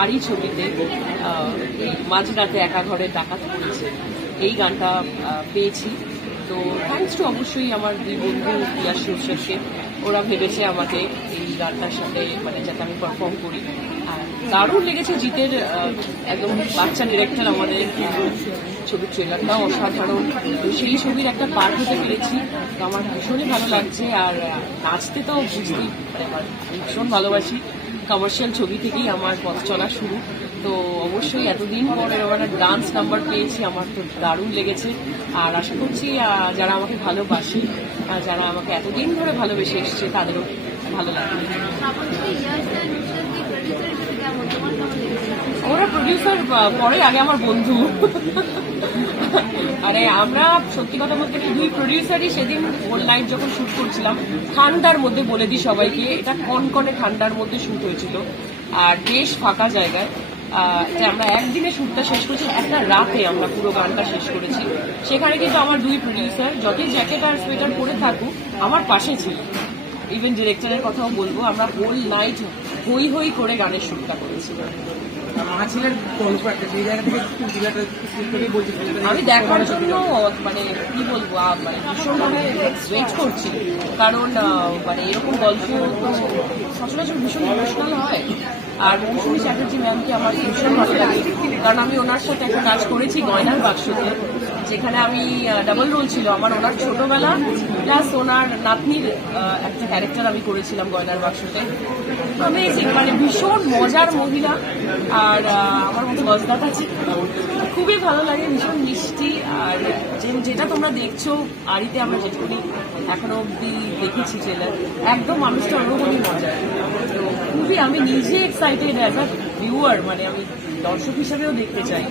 আরই ছবিতে মাঝরাতে একা ঘরে ডাকাত পড়েছে এই গানটা পেয়েছি। তো থ্যাঙ্কস টু অবশ্যই আমার দুই বন্ধু ইয়াশ রুশাদকে, ওরা ভেবেছে আমাকে এই গানটার সাথে মানে যাতে আমি পারফর্ম করি। আর দারুণ লেগেছে জিতের একদম বাচ্চা ডিরেক্টর, আমাদের ছবির ট্রেলারটাও অসাধারণ। তো সেই ছবির একটা পার্ট হতে পেরেছি, তো আমার ভীষণই ভালো লাগছে। আর নাচতে তো বুঝতেই মানে আমি ভীষণ ভালোবাসি, কমার্শিয়াল ছবি থেকেই আমার পথ চলা শুরু। তো অবশ্যই এতদিন পর এরকম একটা ডান্স নাম্বার পেয়েছি, আমার তো দারুণ লেগেছে। আর আশা করছি যারা আমাকে ভালোবাসে, যারা আমাকে এতদিন ধরে ভালোবেসে এসছে, তাদেরও ভালো লাগবে। ওরা প্রডিউসার পরে, আগে আমার বন্ধু। আরে আমরা সত্যি কথা বলতে দুই প্রডিউসারই সেদিন হোল নাইট যখন শুট করছিলাম, ঠান্ডার মধ্যে, বলে দিই সবাইকে, এটা কনকনে ঠান্ডার মধ্যে শুট হয়েছিল আর বেশ ফাঁকা জায়গায়। যে আমরা একদিনে শুটটা শেষ করেছি, একটা রাতে আমরা পুরো গানটা শেষ করেছি। সেখানে কিন্তু আমার দুই প্রডিউসার যতই জ্যাকেট আর সোয়েটার পরে থাকুক আমার পাশে ছিল। ইভেন ডিরেক্টরের কথাও বলবো, আমরা হোল নাইট হই হই করে গানের শুটটা করেছি। আমি দেখার জন্য মানে কি বলবো, মানে ভীষণভাবে ওয়েট করছি, কারণ মানে এরকম গল্প সচরাচর ভীষণ ইমোশনাল হয়। আর মৌসুমী চ্যাটার্জি ম্যামকে আমার ভীষণ ভালো লাগে, কারণ আমি ওনার সাথে একটা কাজ করেছি গয়নার বাক্সতে, যেখানে আমি ডাবল রোল ছিল আমার, ওনার ছোটবেলা প্লাস ওনার নাতনির একটা ক্যারেক্টার আমি করেছিলাম গয়নার বাক্সতে। অ্যামেজিং, মানে ভীষণ মজার মহিলা। আর আমার মতো গজদাত আছে, খুবই ভালো লাগে, ভীষণ মিষ্টি। আর যেটা তোমরা দেখছো আড়িতে, আমরা যেটুকুনি এখনো অব্দি দেখেছি ট্রেলার, একদম মানুষটা অন্যরকমই মজার। তো খুবই আমি নিজে এক্সাইটেড অ্যাজ আ ভিউয়ার, মানে আমি দর্শক হিসাবেও দেখতে চাই।